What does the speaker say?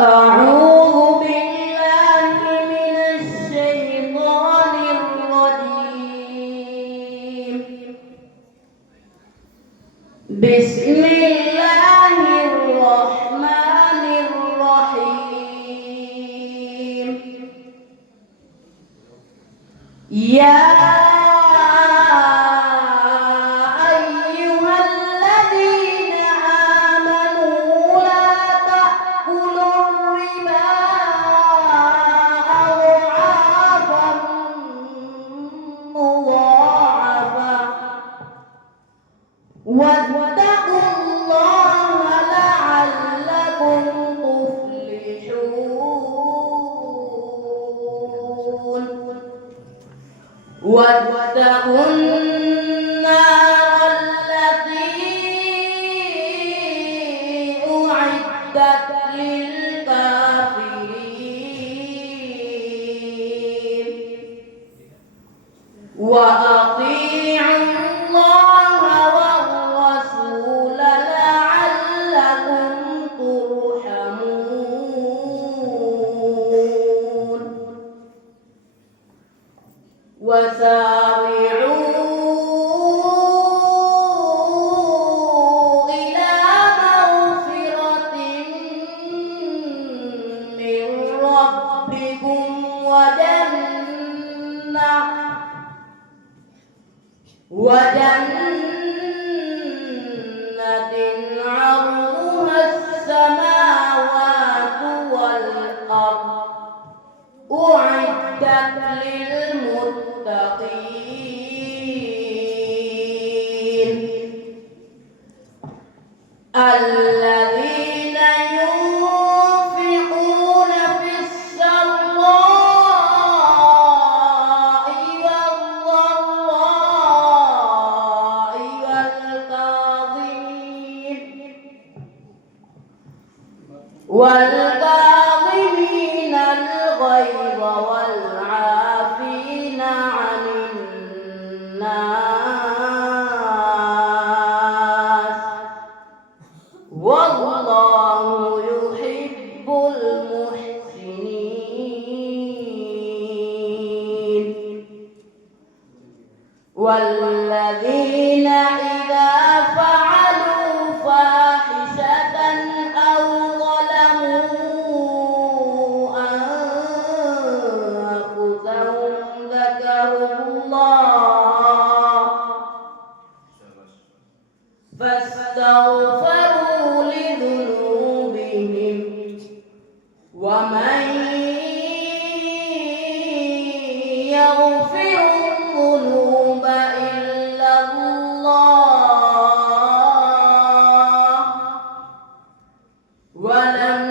أعوذ بالله من الشيطان الرجيم. بسم الله الرحمن الرحيم. يا أيها الذين آمنوا لا تأكلوا الربا أضعافا مضاعفة واتقوا الله لعلكم تفلحون. واتقوا النار التي أعدت للكافرين. وأطيعوا الله والرسول لعلكم ترحمون. وسارعوا إلى مغفرة من ربكم وجنة عرضها السماوات والأرض أعدت للمتقين الذين ينفقون في السراء والضراء والكاظمين الغيظ والعافين عن الناس والله يحب المحسنين. والذين إذا فعلوا فاحشة أو ظلموا أنفسهم ذكروا الله فاستغفروا لذنوبهم ومن يغفر الذنوب إلا الله ولم